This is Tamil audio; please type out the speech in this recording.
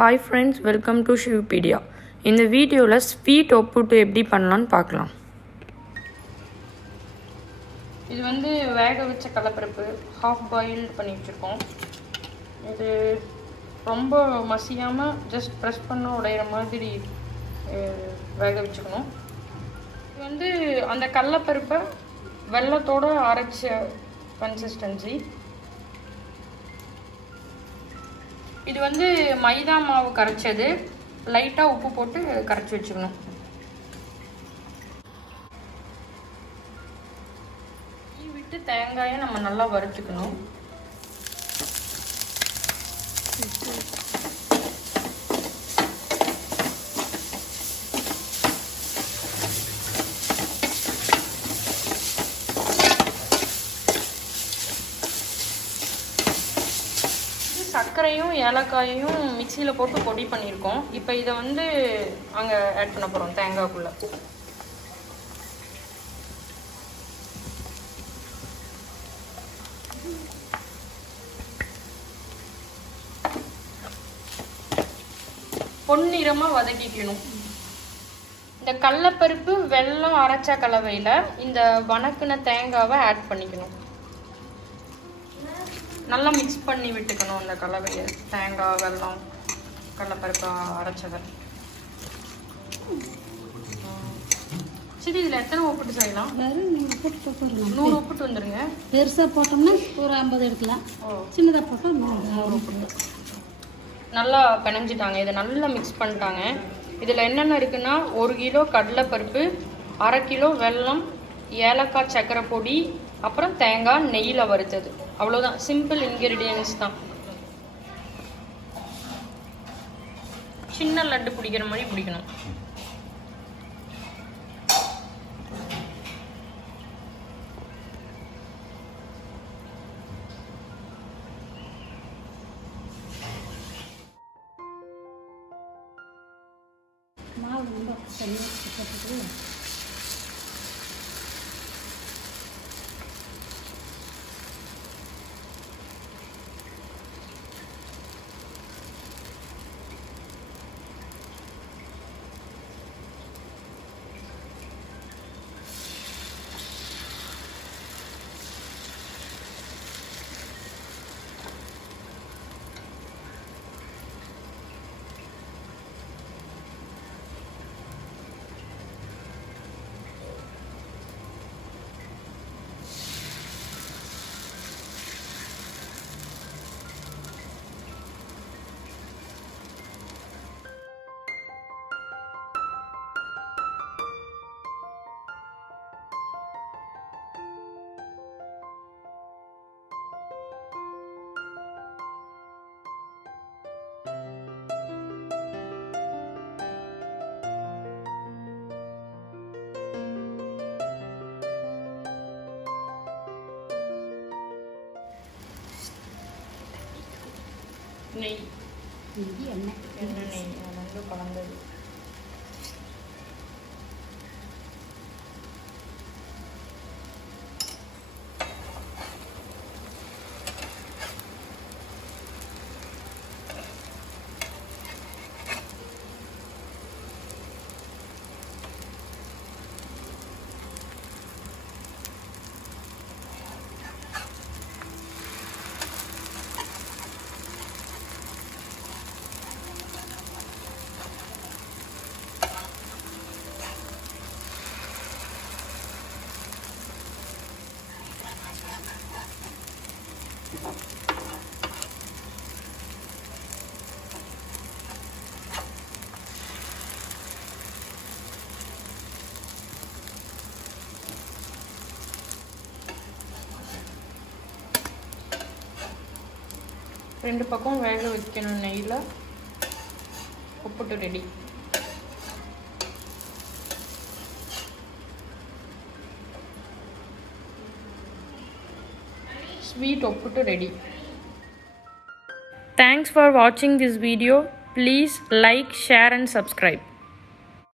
Hi friends, welcome to Shivapedia. இந்த வீடியோவில் ஸ்வீட் ஒப்புட்டு எப்படி பண்ணலான்னு பார்க்கலாம். இது வந்து வேக வச்ச கடலைப்பருப்பு ஹாஃப் பாயில்டு பண்ணி வச்சுருக்கோம். இது ரொம்ப மசியாமல் ஜஸ்ட் ப்ரெஸ் பண்ண உடையிற மாதிரி வேக வச்சுக்கணும். இது வந்து அந்த கடலைப்பருப்பை வெல்லத்தோடு அரைச்ச கன்சிஸ்டன்சி. இது வந்து மைதா மாவு கரைச்சது, லைட்டாக உப்பு போட்டு கரைச்சி வச்சுக்கணும். விட்டு தேங்காயை நம்ம நல்லா வறுத்துக்கணும். சர்க்கரையும் ஏலக்காயையும் மிக்சியில் போட்டு பொடி பண்ணியிருக்கோம். இப்போ இதை வந்து அங்கே ஆட் பண்ண போகிறோம் தேங்காய்க்குள்ளே. பொன்னிறமாக வதக்கிக்கணும். இந்த கடலைப்பருப்பு வெல்லம் அரைச்ச கலவையில் இந்த வணக்கின தேங்காவை ஆட் பண்ணிக்கணும். நல்லா மிக்ஸ் பண்ணி விட்டுக்கணும் அந்த கலவையை, தேங்காய் வெல்லம் கடலைப்பருப்பு அரைச்சதை. சரி, இதில் எத்தனை ஒப்புட்டு செய்யலாம்? 100 ஒப்புட்டு வந்துடுங்க. பெருசாக போட்டோம்னா ஒரு 50 எடுக்கலாம். சின்னதாக போட்டோம் 100 ஒப்புட்டு. நல்லா பிணைஞ்சிட்டாங்க. இதை நல்லா மிக்ஸ் பண்ணிட்டாங்க. இதில் என்னென்ன இருக்குன்னா 1 கிலோ கடலைப்பருப்பு, 1/2 கிலோ வெல்லம், ஏலக்காய் சர்க்கரை பொடி, அப்புறம் தேங்காய் நெய்யில் வறுத்தது. அவ்வளோதான், சிம்பிள் இன்கிரீடியன்ஸ் தான். சின்ன லட்டு பிடிக்கிற மாதிரி பிடிக்கணும். மாவு ரொம்ப தண்ணி. நெய், எண்ணெய் நெய் வந்து கலந்தது. ரெண்டு பக்கம் வேக வைக்கணும் நெய்யில். ஒப்புட்டு ready. Sweet Opputtu ready. Thanks for watching this video. Please like, share and subscribe.